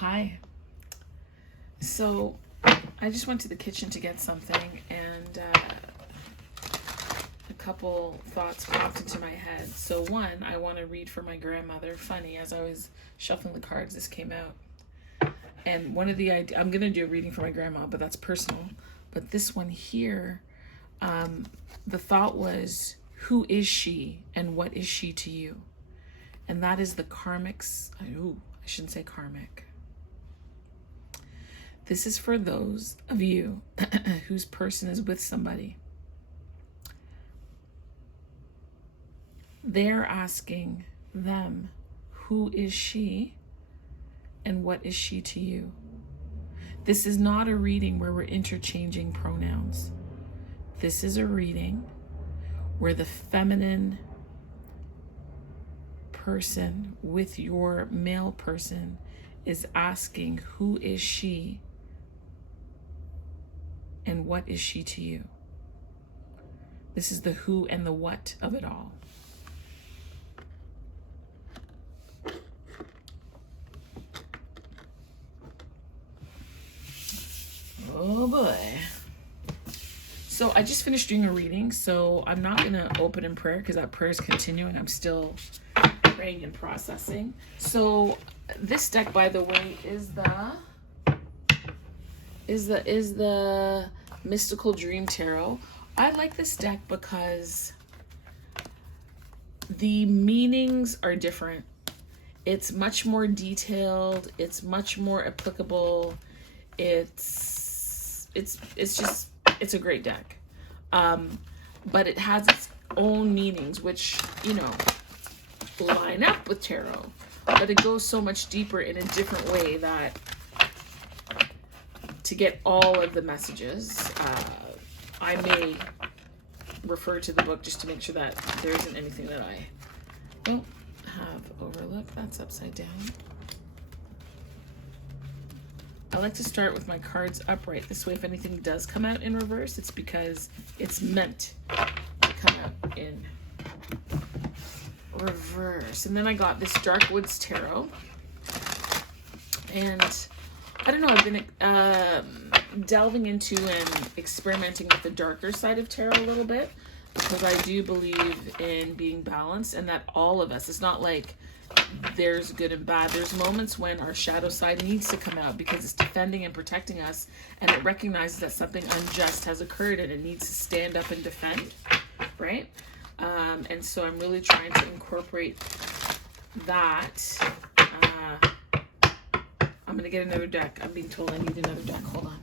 Hi. So I just went to the kitchen to get something, and a couple thoughts popped into my head. So one, I want to read for my grandmother. Funny, as I was shuffling the cards, this came out. And one of the I'm going to do a reading for my grandma, but that's personal. But this one here, the thought was, who is she and what is she to you? And that is the karmics. I shouldn't say karmic. This is for those of you whose person is with somebody. They're asking them, who is she and what is she to you? This is not a reading where we're interchanging pronouns. This is a reading where the feminine person with your male person is asking, who is she and what is she to you? This is the who and the what of it all. Oh boy. So I just finished doing a reading, so I'm not going to open in prayer because that prayer is continuing. I'm still praying and processing. So this deck, by the way, is the Mystical Dream Tarot. I like this deck because the meanings are different. It's much more detailed. It's much more applicable. It's a great deck. But it has its own meanings, which, line up with tarot. But it goes so much deeper in a different way that to get all of the messages, I may refer to the book just to make sure that there isn't anything that I don't have overlooked. That's upside down. I like to start with my cards upright. This way, if anything does come out in reverse, it's because it's meant to come out in reverse. And then I got this Dark Woods Tarot. And I don't know, I've been delving into and experimenting with the darker side of tarot a little bit, because I do believe in being balanced, and that all of us, it's not like there's good and bad. There's moments when our shadow side needs to come out because it's defending and protecting us, and it recognizes that something unjust has occurred and it needs to stand up and defend, right? And so I'm really trying to incorporate that. I'm going to get another deck. I'm being told I need another deck. Hold on.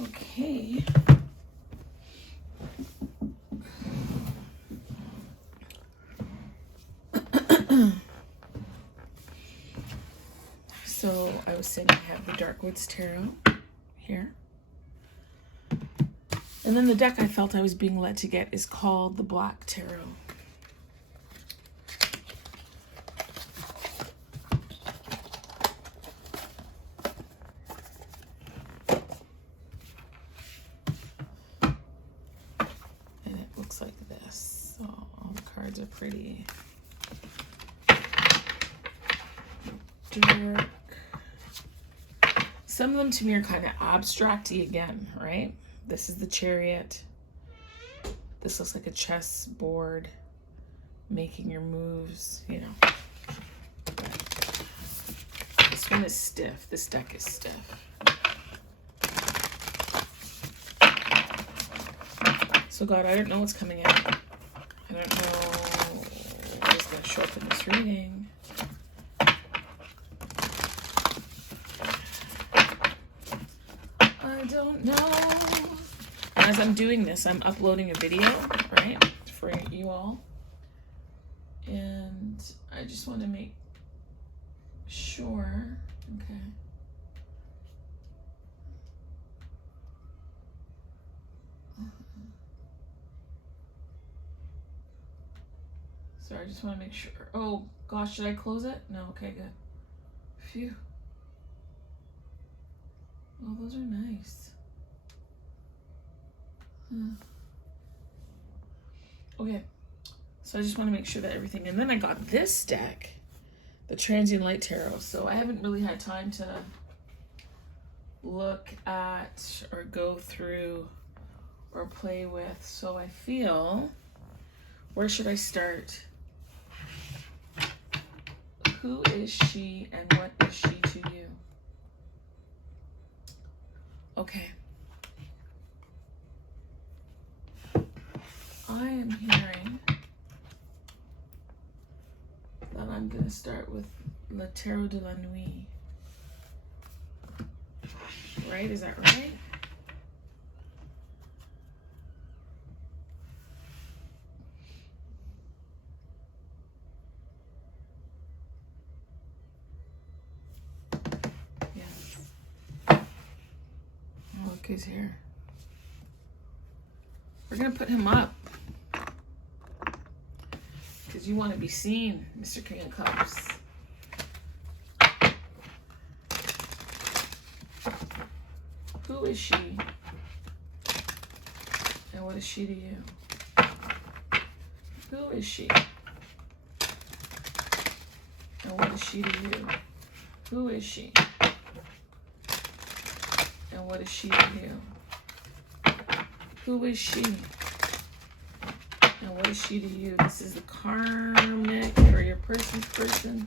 Okay. So I was saying I have the Dark Woods Tarot here. And then the deck I felt I was being led to get is called the Black Tarot. And it looks like this. So all the cards are pretty dark. Some of them to me are kind of abstract-y again, right? This is the Chariot. This looks like a chess board, making your moves, you know. But this one is stiff. This deck is stiff. So God, I don't know what's coming out. I don't know what is going to show up in this reading. I don't know. As I'm doing this, I'm uploading a video, right, for you all. And I just want to make sure. Okay. Sorry, I just want to make sure. Oh, gosh, should I close it? No, okay, good. Phew. Oh, those are nice. Okay, so I just want to make sure that everything, and then I got this deck, the Transient Light Tarot. So I haven't really had time to look at or go through or play with. So I feel, where should I start? Who is she and what is she to you? Okay. I am hearing that I'm going to start with Le Tarot de la Nuit. Right? Is that right? Yes. Oh, look, he's here. We're going to put him up. Because you want to be seen, Mr. King of Cups. Who is she? And what is she to you? Who is she? And what is she to you? Who is she? And what is she to you? Who is she? And what is she to you? This is the karmic, or your person's person,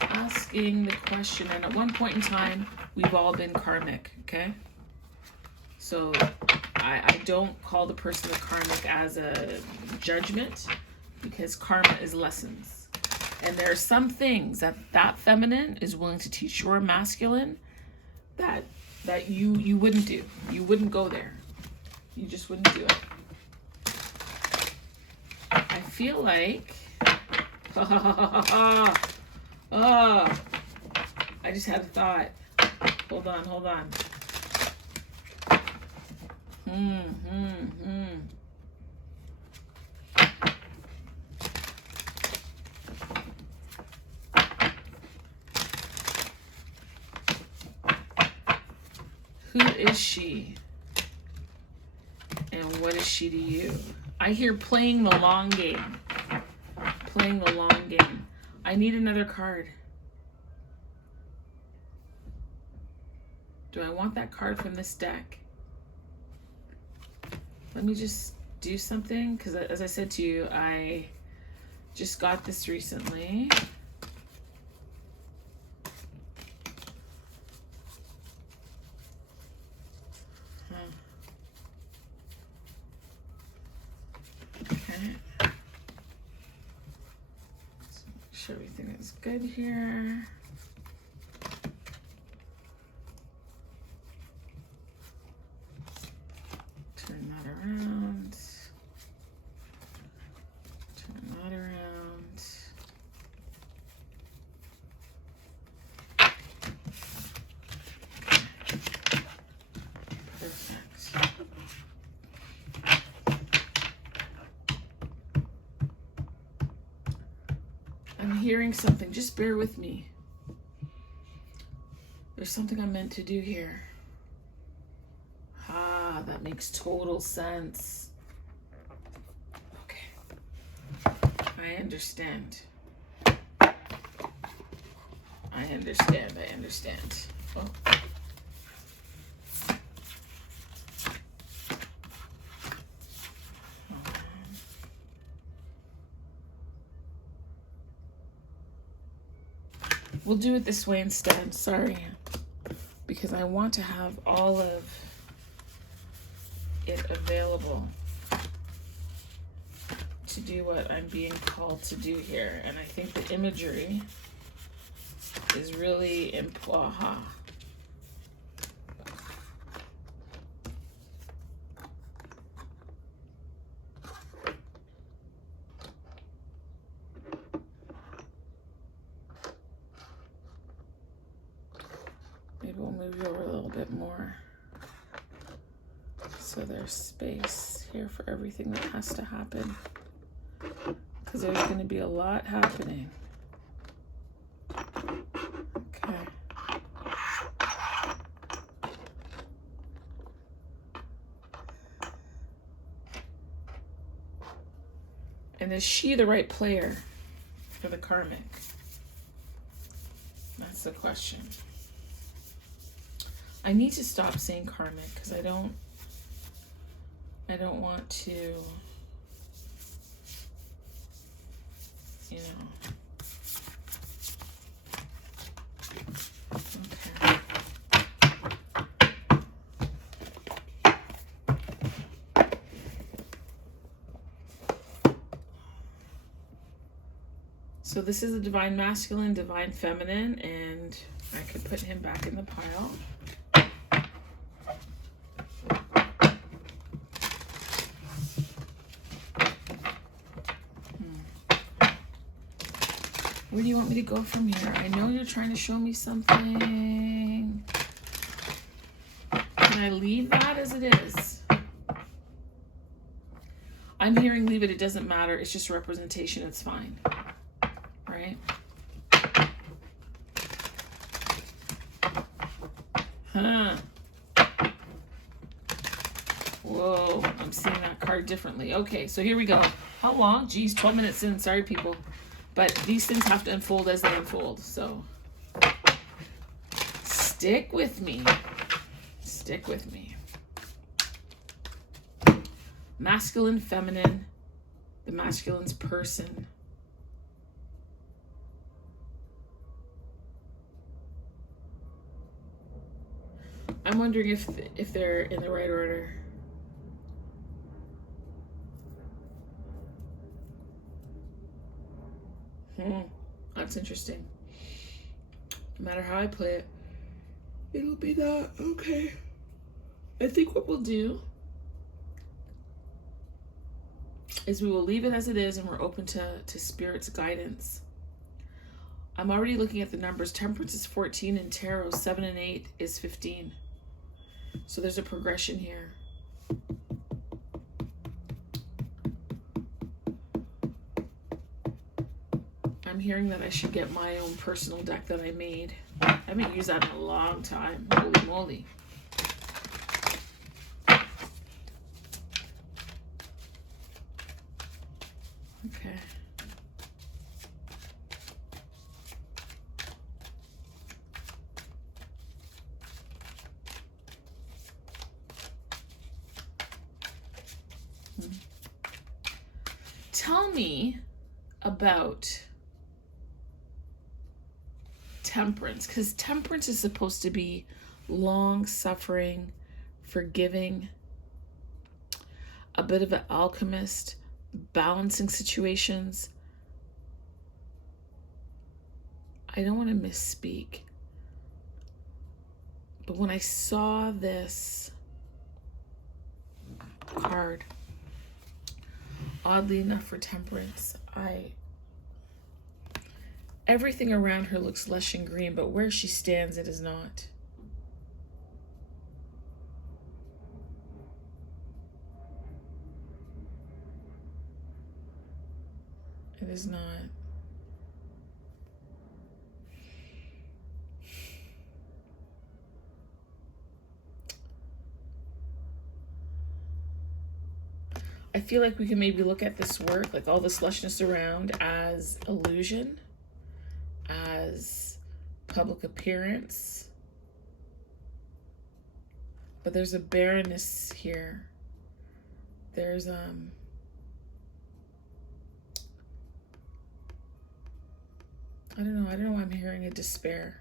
asking the question. And at one point in time, we've all been karmic, okay? So I don't call the person the karmic as a judgment, because karma is lessons. And there are some things that feminine is willing to teach your masculine that you wouldn't do. You wouldn't go there. You just wouldn't do it. I feel like, I just had a thought. Hold on. Who is she? And what is she to you? I hear playing the long game. Playing the long game. I need another card. Do I want that card from this deck? Let me just do something, because as I said to you, I just got this recently. Okay. Let's make sure everything is good here. Turn that around. Turn that around. Perfect. I'm hearing something. Just bear with me. There's something I'm meant to do here. Ah, that makes total sense. Okay. I understand. I I understand. I understand. Oh. We'll do it this way instead. Sorry. Because I want to have all of it available to do what I'm being called to do here. And I think the imagery is really important. Maybe we'll move you over a little bit more so there's space here for everything that has to happen, because there's going to be a lot happening. Okay. And is she the right player for the karmic? That's the question. I need to stop saying karmic because I don't want to, you know. Okay. So this is a divine masculine, divine feminine, and I could put him back in the pile. Where do you want me to go from here? I know you're trying to show me something. Can I leave that as it is? I'm hearing leave it. It doesn't matter. It's just representation. It's fine. Right? Huh. Whoa. I'm seeing that card differently. Okay, so here we go. How long? Geez, 12 minutes in. Sorry, people. But these things have to unfold as they unfold. So stick with me. Stick with me. Masculine, feminine. The masculine's person. I'm wondering if they're in the right order. That's interesting. No matter how I play it, it'll be that. Okay. I think what we'll do is we will leave it as it is, and we're open to Spirit's guidance. I'm already looking at the numbers. Temperance is 14 and Tarot 7 and 8 is 15. So there's a progression here. I'm hearing that I should get my own personal deck that I made. I haven't used that in a long time. Holy moly. Okay. Tell me about temperance, because temperance is supposed to be long-suffering, forgiving, a bit of an alchemist, balancing situations. I don't want to misspeak, but when I saw this card, oddly enough for temperance, everything around her looks lush and green, but where she stands, it is not. It is not. I feel like we can maybe look at this work, like all this lushness around, as illusion, as public appearance. But there's a barrenness here. There's I don't know why I'm hearing a despair.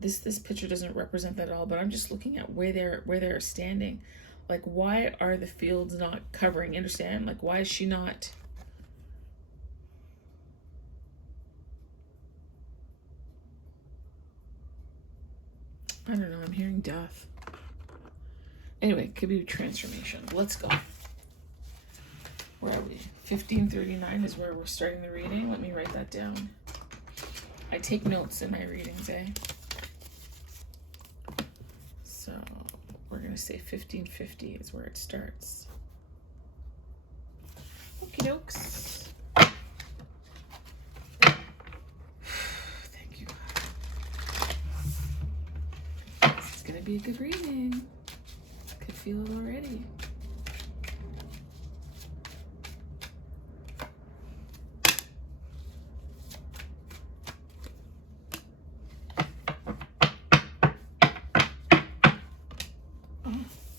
This picture doesn't represent that at all, but I'm just looking at where they're standing. Like, why are the fields not covering? Understand? Like, why is she not? I don't know. I'm hearing death. Anyway, could be transformation. Let's go. Where are we? 1539 is where we're starting the reading. Let me write that down. I take notes in my readings, eh? So we're going to say 1550 is where it starts. Okie dokes. Thank you, God. This is going to be a good reading. I could feel it already.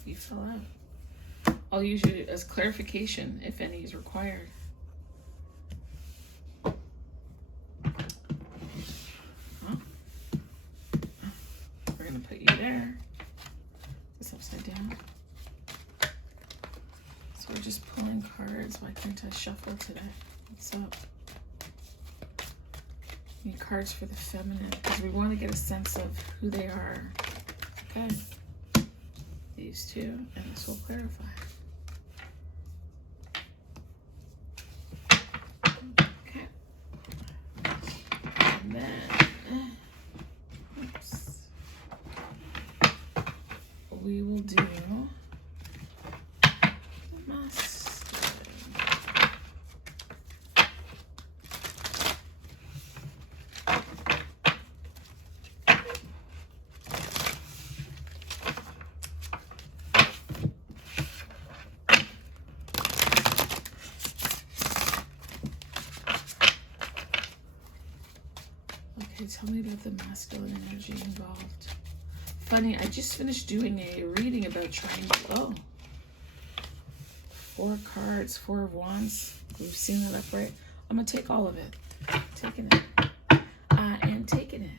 You fell out. I'll use you as clarification if any is required. Huh? We're going to put you there. This upside down. So we're just pulling cards. Why can't I shuffle today? What's up? Need cards for the feminine because we want to get a sense of who they are. Okay. These two, and this will clarify. Okay. And then, oops, we will do masculine. Tell me about the masculine energy involved. Funny, I just finished doing a reading about triangle. Oh, 4 cards, 4 of Wands. We've seen that upright. I'm gonna take all of it. Taking it. I am taking it.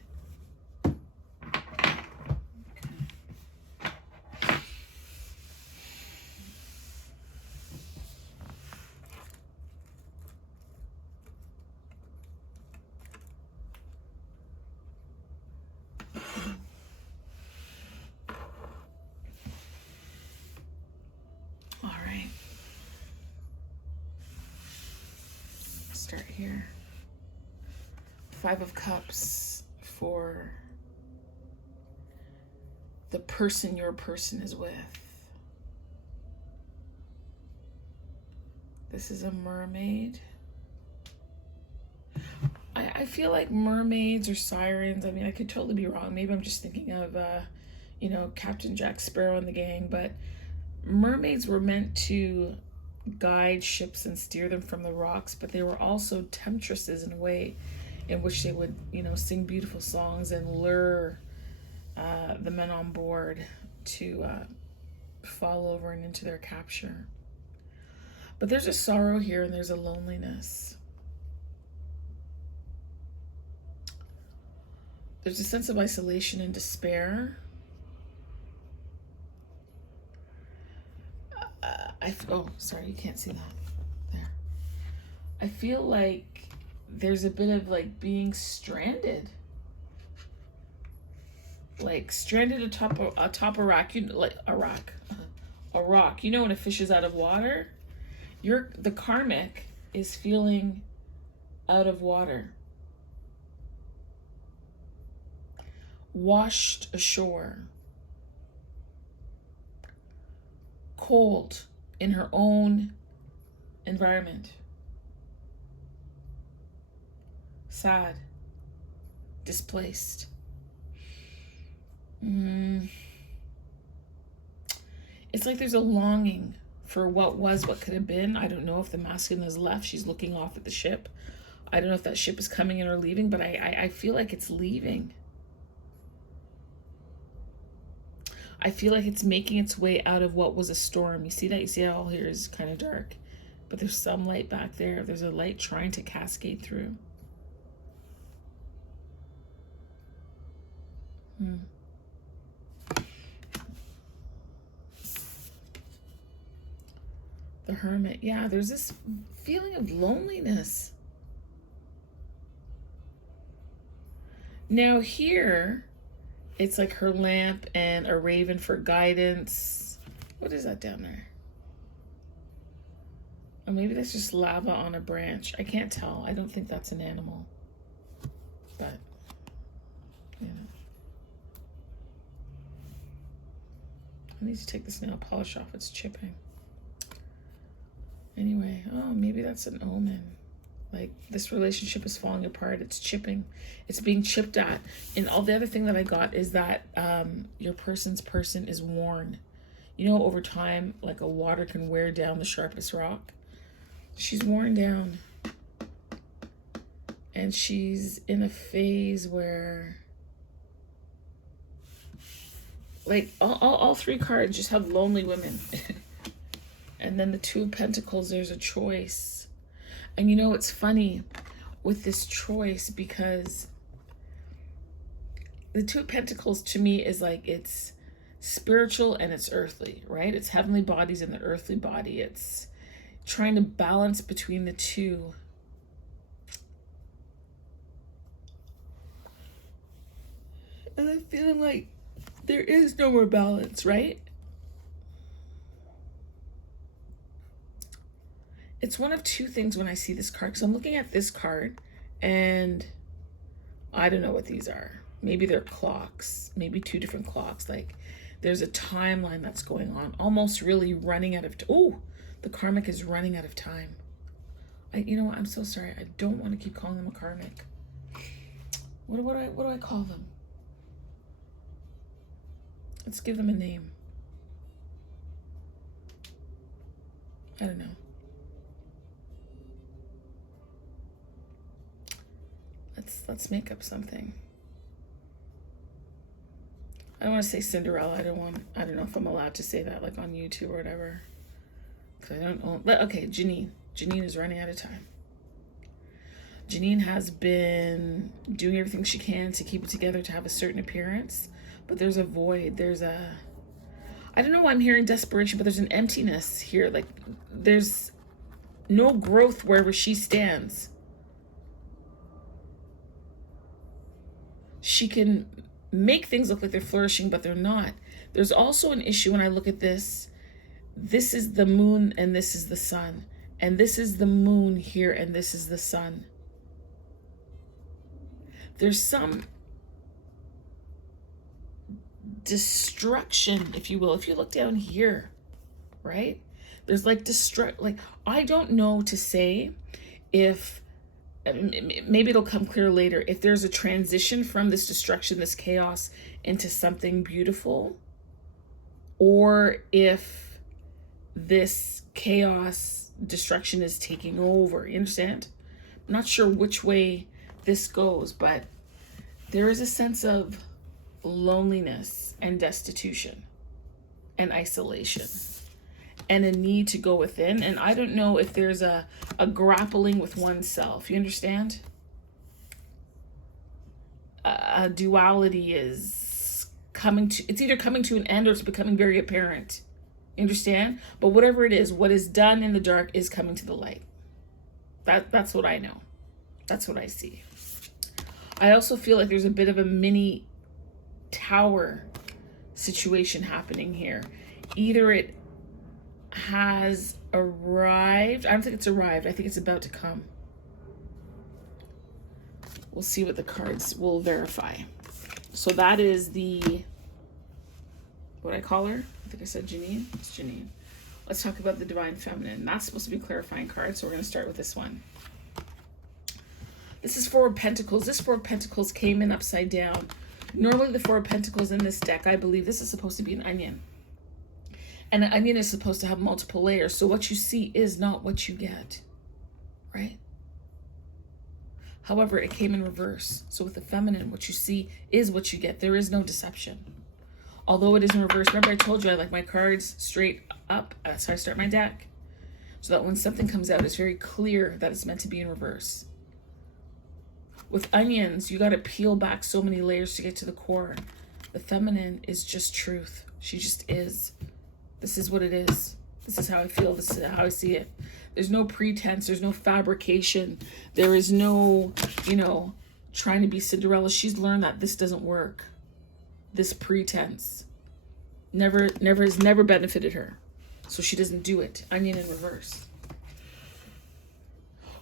Start here. 5 of Cups for the person your person is with. This is a mermaid. I feel like mermaids or sirens. I mean, I could totally be wrong. Maybe I'm just thinking of, Captain Jack Sparrow and the gang. But mermaids were meant to guide ships and steer them from the rocks, but they were also temptresses in a way in which they would, sing beautiful songs and lure the men on board to fall over and into their capture. But there's a sorrow here and there's a loneliness. There's a sense of isolation and despair. Oh, sorry, you can't see that. There. I feel like there's a bit of like being stranded. Like stranded atop a rock, like a rock. You know when a fish is out of water? The karmic is feeling out of water. Washed ashore. Cold in her own environment. Sad. Displaced. It's like there's a longing for what was, what could have been. I don't know if the masculine has left. She's looking off at the ship. I don't know if that ship is coming in or leaving, but I feel like it's leaving. I feel like it's making its way out of what was a storm. You see that? You see how all here is kind of dark, but there's some light back there. There's a light trying to cascade through. The Hermit. Yeah, there's this feeling of loneliness. Now here, it's like her lamp and a raven for guidance. What is that down there? Or maybe that's just lava on a branch. I can't tell. I don't think that's an animal. But, you know. I need to take this nail polish off. It's chipping. Anyway, oh, maybe that's an omen. Like, this relationship is falling apart. It's chipping. It's being chipped at. And all the other thing that I got is that your person's person is worn. You know, over time, like a water can wear down the sharpest rock. She's worn down. And she's in a phase where, like, all three cards just have lonely women. And then the Two of Pentacles, there's a choice. And you know, it's funny with this choice because the Two of Pentacles to me is like, it's spiritual and it's earthly, right? It's heavenly bodies and the earthly body. It's trying to balance between the two. And I'm feeling like there is no more balance, right? It's one of two things when I see this card, because I'm looking at this card and I don't know what these are. Maybe they're clocks, maybe two different clocks. Like there's a timeline that's going on, almost really running out of, oh, the karmic is running out of time. You know what? I'm so sorry. I don't want to keep calling them a karmic. What do I call them? Let's give them a name. I don't know. Let's make up something. I don't want to say Cinderella. I don't know if I'm allowed to say that, like on YouTube or whatever. Cause I don't own. Okay, Janine. Janine is running out of time. Janine has been doing everything she can to keep it together, to have a certain appearance, but there's a void. I don't know why I'm hearing desperation, but there's an emptiness here. Like there's no growth wherever she stands. She can make things look like they're flourishing, but they're not. There's also an issue when I look at this. This is the moon and this is the sun. And this is the moon here and this is the sun. There's some destruction, if you will. If you look down here, right? There's like like I don't know to say if, maybe it'll come clear later, if there's a transition from this destruction, this chaos, into something beautiful, or if this chaos destruction is taking over. You understand? I'm not sure which way this goes, but there is a sense of loneliness and destitution and isolation and a need to go within. And I don't know if there's a grappling with oneself. You understand? A duality is it's either coming to an end or it's becoming very apparent. You understand? But whatever it is, what is done in the dark is coming to the light. That's what I know. That's what I see. I also feel like there's a bit of a mini tower situation happening here. Either it has arrived. I don't think it's arrived. I think it's about to come. We'll see what the cards will verify. So that is what I call her. I think I said Janine. It's Janine. Let's talk about the Divine Feminine. That's supposed to be a clarifying card, so we're going to start with this one. This is Four of Pentacles. This Four of Pentacles came in upside down. Normally the Four of Pentacles in this deck, I believe this is supposed to be an onion. And an onion is supposed to have multiple layers. So what you see is not what you get, right? However, it came in reverse. So with the feminine, what you see is what you get. There is no deception. Although it is in reverse, remember I told you I like my cards straight up. That's how I start my deck. So that when something comes out, it's very clear that it's meant to be in reverse. With onions, you got to peel back so many layers to get to the core. The feminine is just truth. She just is. This is what it is. This is how I feel. This is how I see it. There's no pretense. There's no fabrication. There is no, trying to be Cinderella. She's learned that this doesn't work. This pretense has never benefited her. So she doesn't do it. Onion in reverse.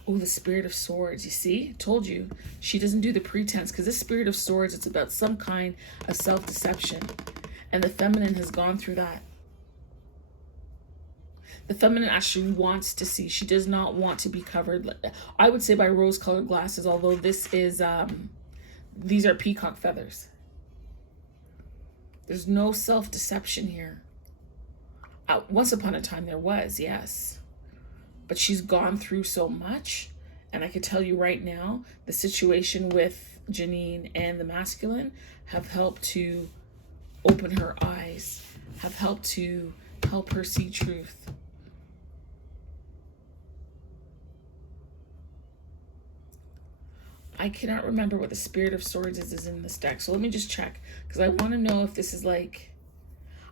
Oh, the Spirit of Swords. You see? Told you. She doesn't do the pretense, because this Spirit of Swords, it's about some kind of self-deception. And the feminine has gone through that. The feminine actually wants to see. She does not want to be covered, I would say, by rose-colored glasses, although this is, these are peacock feathers. There's no self-deception here. Once upon a time there was, yes. But she's gone through so much. And I can tell you right now, the situation with Janine and the masculine have helped to open her eyes, have helped to help her see truth. I cannot remember what the Spirit of Swords is in this deck. So let me just check, because I want to know if this is like,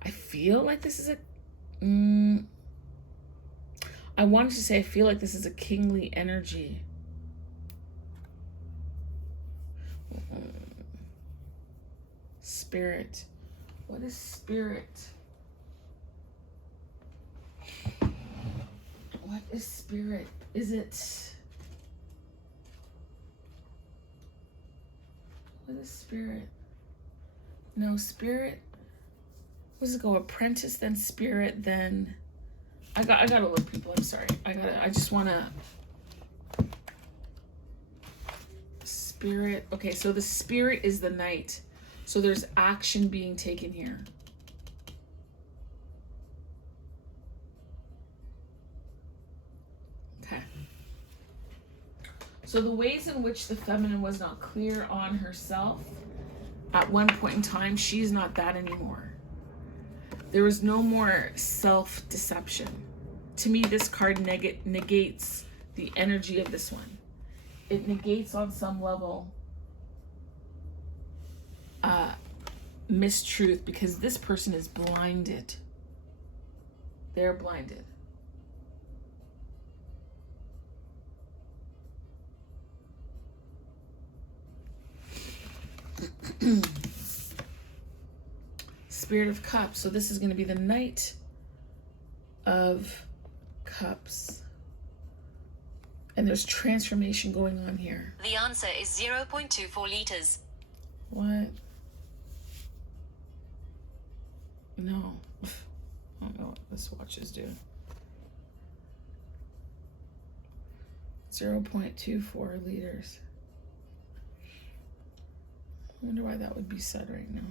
I feel like this is a, I wanted to say I feel like this is a kingly energy. Spirit. What is spirit? What is spirit? Is it... What is spirit? No, spirit. What does it go? Apprentice, then spirit, then... I gotta look, people. I'm sorry. I just wanna... Spirit. Okay, so the spirit is the knight. So there's action being taken here. Okay. So the ways in which the feminine was not clear on herself, at one point in time, she's not that anymore. There is no more self-deception. To me, this card negates the energy of this one. It negates on some level mistruth, because this person is blinded. They're blinded. Spirit of Cups. So this is going to be the Knight of Cups. And there's transformation going on here. The answer is 0.24 liters. What? No. I don't know what this watches do. 0.24 liters. I wonder why that would be said right now.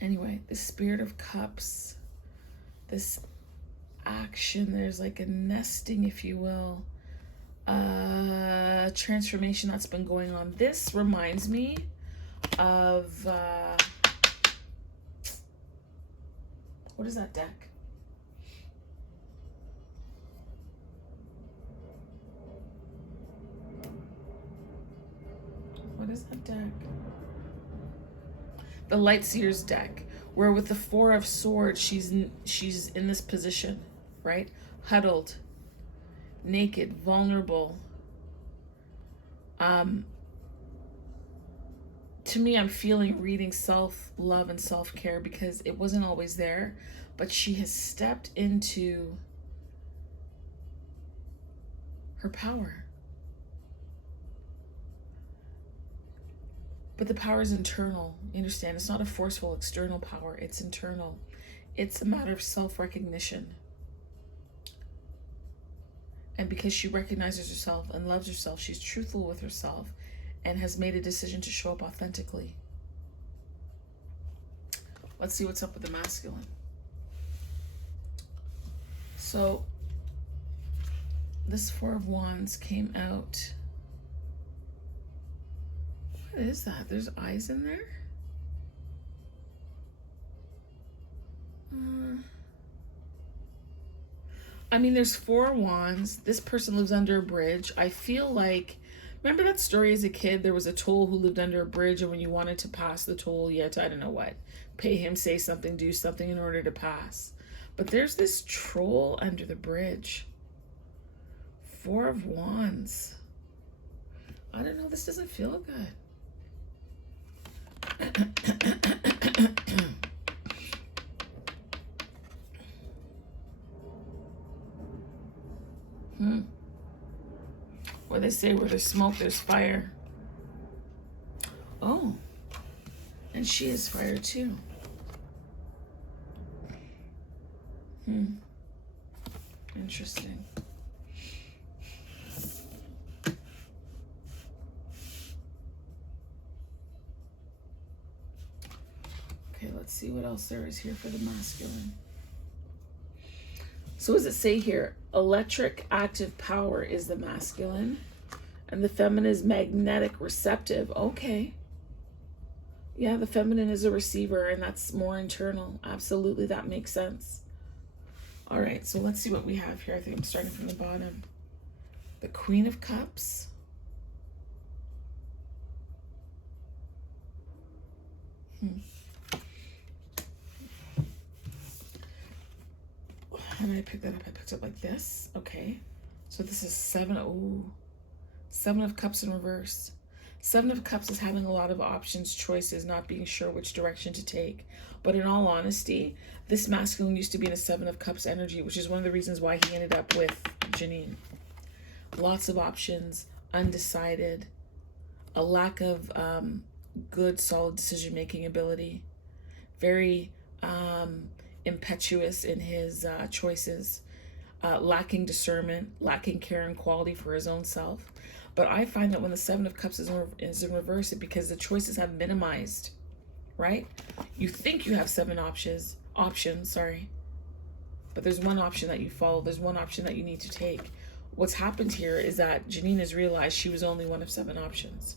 Anyway, the Spirit of Cups, this action, there's like a nesting, if you will, transformation that's been going on. This reminds me of, what is that deck? What is that deck? The Lightseer's deck, where with the Four of Swords, she's in this position, right? Huddled, naked, vulnerable. To me, I'm feeling reading self-love and self-care, because it wasn't always there, but she has stepped into her power. But the power is internal. You understand? It's not a forceful external power. It's internal. It's a matter of self-recognition. And because she recognizes herself and loves herself, she's truthful with herself and has made a decision to show up authentically. Let's see what's up with the masculine. So this Four of Wands came out. What is that? There's eyes in there? I mean, there's Four Wands. This person lives under a bridge. I feel like, remember that story as a kid? There was a toll who lived under a bridge, and when you wanted to pass the toll, you had to, I don't know what, pay him, say something, do something in order to pass. But there's this troll under the bridge. Four of Wands. I don't know, this doesn't feel good. What they say, where there's smoke, there's fire. Oh, and she is fire too. Interesting. Okay, let's see what else there is here for the masculine. So what does it say here? Electric, active power is the masculine, and the feminine is magnetic, receptive. Okay. Yeah, the feminine is a receiver, and that's more internal. Absolutely, that makes sense. All right, so let's see what we have here. I think I'm starting from the bottom. The Queen of Cups. How did I pick that up? I picked it up like this. Okay. So this is seven. Oh, Seven of Cups in reverse. Seven of Cups is having a lot of options, choices, not being sure which direction to take. But in all honesty, this masculine used to be in a Seven of Cups energy, which is one of the reasons why he ended up with Janine. Lots of options, undecided, a lack of good, solid decision-making ability, very impetuous in his choices, lacking discernment, lacking care and quality for his own self. But I find that when the Seven of Cups is in reverse, it's because the choices have minimized, right? You think you have seven options, but there's one option that you follow. There's one option that you need to take. What's happened here is that Janine has realized she was only one of seven options.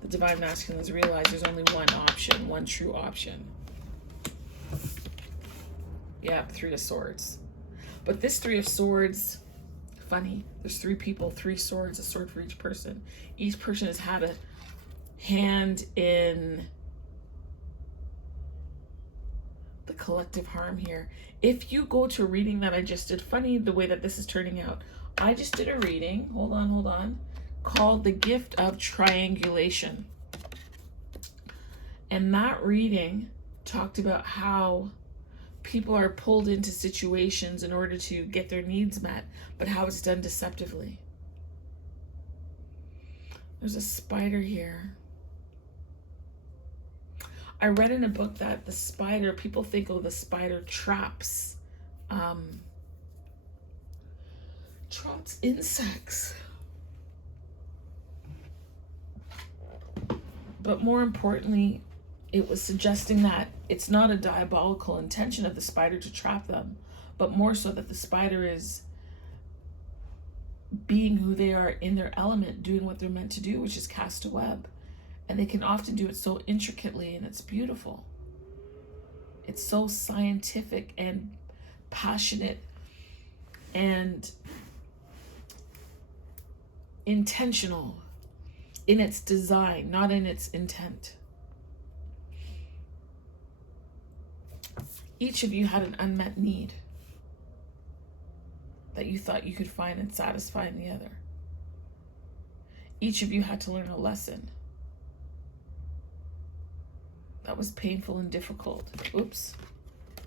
The Divine Masculine has realized there's only one option, one true option. Yeah, Three of Swords. But this Three of Swords, funny, there's three people, three swords, a sword for each person. Each person has had a hand in the collective harm here. If you go to a reading that I just did, funny the way that this is turning out. I just did a reading, hold on, called The Gift of Triangulation. And that reading talked about how people are pulled into situations in order to get their needs met, but how it's done deceptively. There's a spider here. I read in a book that the spider, people think, oh, the spider traps insects. But more importantly, it was suggesting that it's not a diabolical intention of the spider to trap them, but more so that the spider is being who they are in their element, doing what they're meant to do, which is cast a web. And they can often do it so intricately, and it's beautiful. It's so scientific and passionate and intentional in its design, not in its intent. Each of you had an unmet need that you thought you could find and satisfy in the other. Each of you had to learn a lesson that was painful and difficult,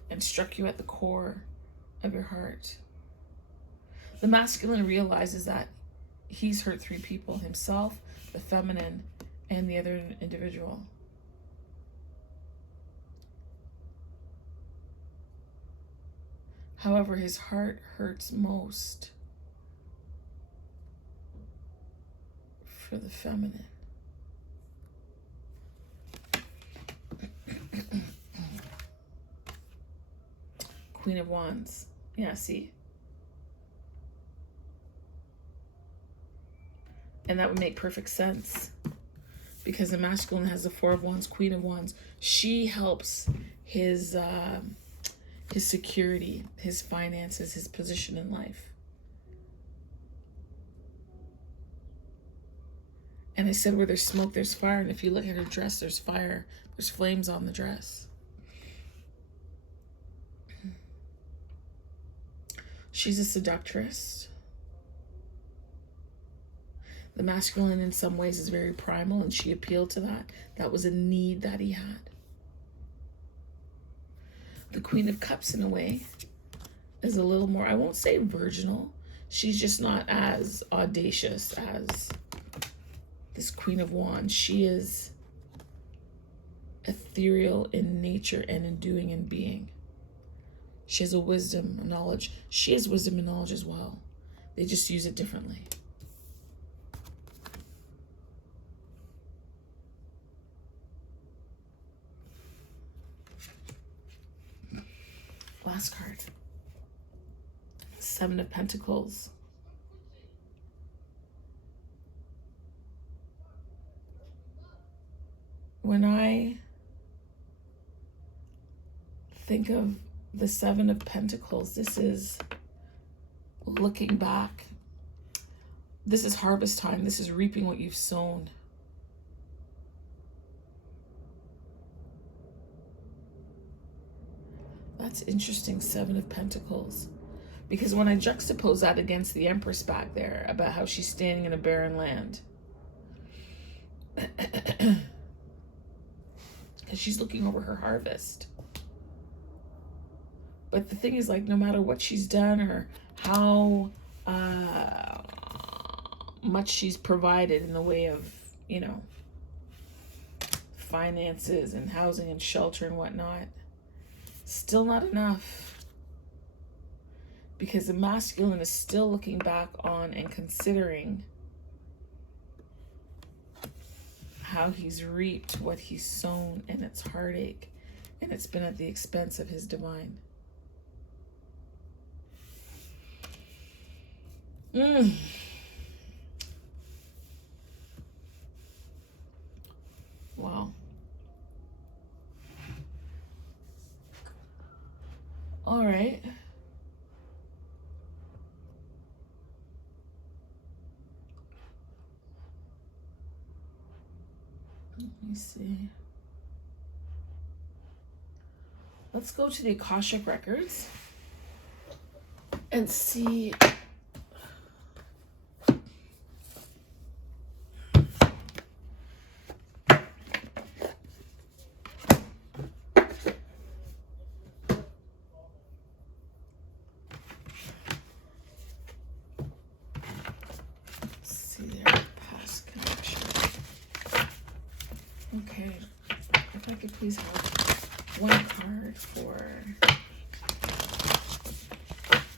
and struck you at the core of your heart. The masculine realizes that he's hurt three people: himself, the feminine, and the other individual. However, his heart hurts most for the feminine. Queen of Wands. Yeah, see? And that would make perfect sense. Because the masculine has the Four of Wands, Queen of Wands. She helps his security, his finances, his position in life. And I said, where there's smoke, there's fire. And if you look at her dress, there's fire. There's flames on the dress. She's a seductress. The masculine in some ways is very primal, and she appealed to that. That was a need that he had. The Queen of Cups, in a way, is a little more, I won't say virginal. She's just not as audacious as this Queen of Wands. She is ethereal in nature and in doing and being. She has a wisdom, a knowledge. She has wisdom and knowledge as well. They just use it differently. Last card. Seven of Pentacles. When I think of the Seven of Pentacles, this is looking back. This is harvest time. This is reaping what you've sown. That's interesting, Seven of Pentacles. Because when I juxtapose that against the Empress back there, about how she's standing in a barren land. Because she's looking over her harvest. But the thing is, like, no matter what she's done or how much she's provided in the way of, you know, finances and housing and shelter and whatnot, still not enough. Because the masculine is still looking back on and considering how he's reaped what he's sown, and it's heartache, and it's been at the expense of his divine. Wow. All right. Let me see. Let's go to the Akashic Records and see. See their past connection. Okay, if I could please have one card for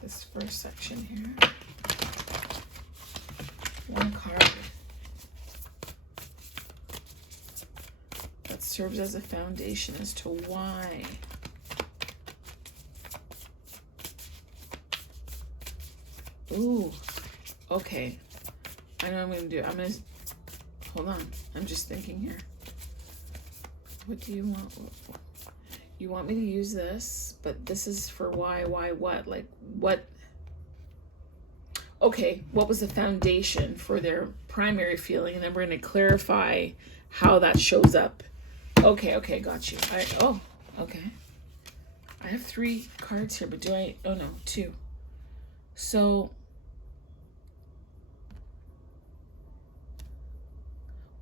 this first section here. One card that serves as a foundation as to why ooh, okay. I know what I'm going to do. I'm going to, hold on. I'm just thinking here. What do you want? You want me to use this, but this is for why, what? Like, what? Okay, what was the foundation for their primary feeling? And then we're going to clarify how that shows up. Okay, got you. Okay. I have 3 cards here, but oh no, 2. So,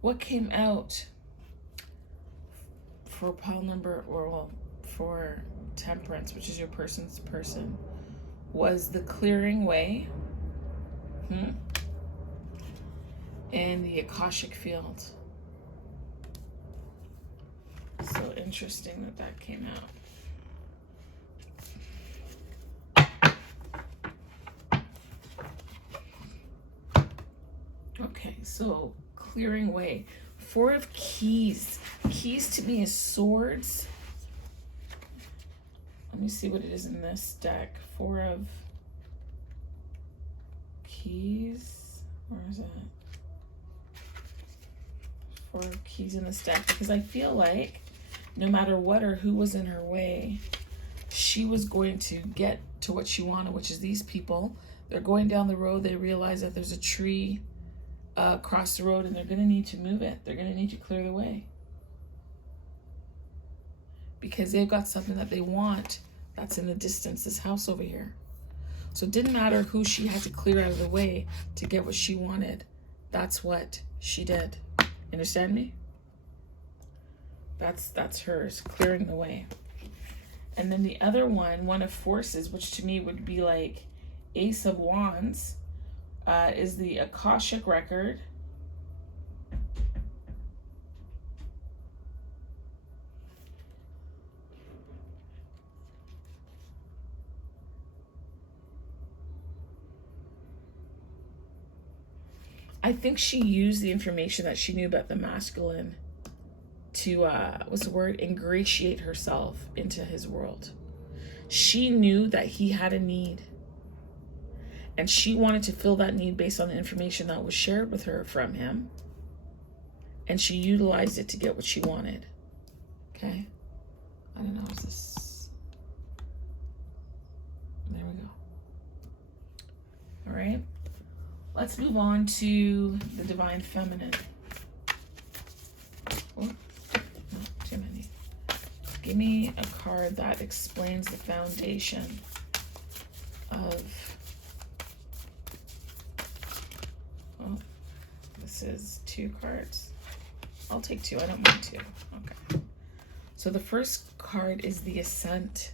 what came out for pile number, or well, for Temperance, which is your person's person, was the clearing way and the Akashic field. So interesting that came out. Okay, so clearing way. 4 of Keys. Keys to me is swords. Let me see what it is in this deck. 4 of Keys. Where is it? 4 keys in this deck, because I feel like no matter what or who was in her way, she was going to get to what she wanted, which is these people. They're going down the road. They realize that there's a tree across the road, and they're going to need to move it. They're going to need to clear the way, because they've got something that they want that's in the distance, this house over here. So it didn't matter who she had to clear out of the way to get what she wanted. That's what she did. Understand me? That's hers, clearing the way. And then the other one of forces, which to me would be like Ace of Wands, is the Akashic record. I think she used the information that she knew about the masculine to, what's the word? Ingratiate herself into his world. She knew that he had a need, and she wanted to fill that need based on the information that was shared with her from him, and she utilized it to get what she wanted. Okay? I don't know, is this... There we go. All right. Let's move on to the Divine Feminine. Oh, not too many. Give me a card that explains the foundation of... Oh, this is 2 cards. I'll take 2. I don't mind 2. Okay. So the first card is the Ascent.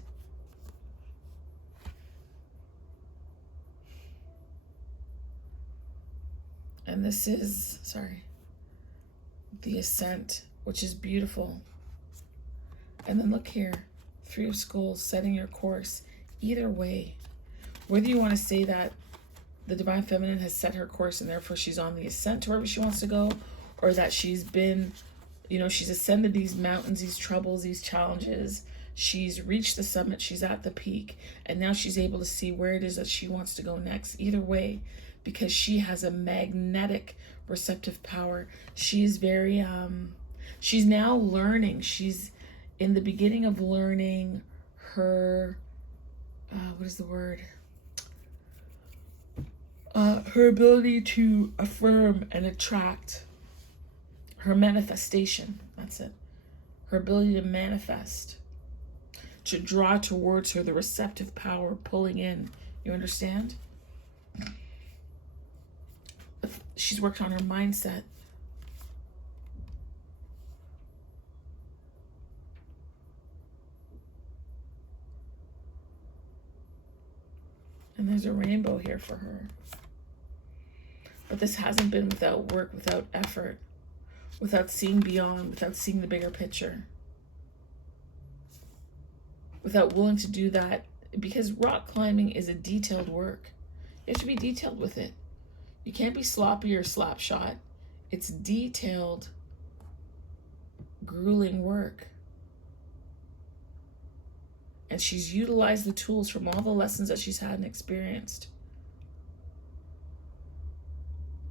And this is, the Ascent, which is beautiful. And then look here, 3 of Skulls, setting your course. Either way, whether you want to say that the Divine Feminine has set her course and therefore she's on the ascent to wherever she wants to go, or that she's been, she's ascended these mountains, these troubles, these challenges. She's reached the summit, she's at the peak, and now she's able to see where it is that she wants to go next. Either way, because she has a magnetic receptive power. She's very, she's now learning. She's in the beginning of learning her, what is the word? Her ability to affirm and attract, her manifestation. That's it. Her ability to manifest, to draw towards her the receptive power pulling in. You understand? She's worked on her mindset. And there's a rainbow here for her. But this hasn't been without work, without effort, without seeing beyond, without seeing the bigger picture, without willing to do that. Because rock climbing is a detailed work. You have to be detailed with it. You can't be sloppy or slap shot. It's detailed, grueling work. And she's utilized the tools from all the lessons that she's had and experienced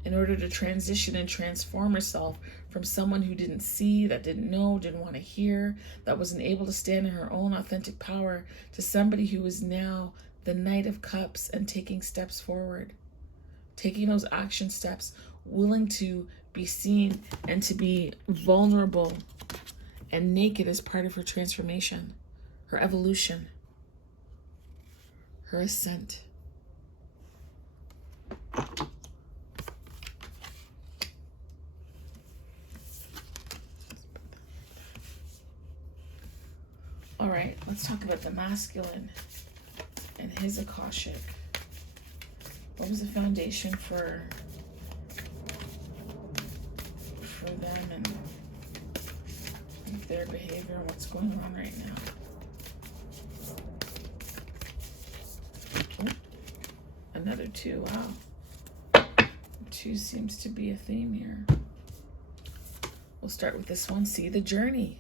in order to transition and transform herself from someone who didn't see, that didn't know, didn't want to hear, that wasn't able to stand in her own authentic power, to somebody who is now the Knight of Cups and taking steps forward. Taking those action steps, willing to be seen and to be vulnerable and naked as part of her transformation, her evolution, her ascent. All right, let's talk about the masculine and his Akashic. What was the foundation for them and their behavior and what's going on right now? Oh, another 2, wow. 2 seems to be a theme here. We'll start with this one. See the journey.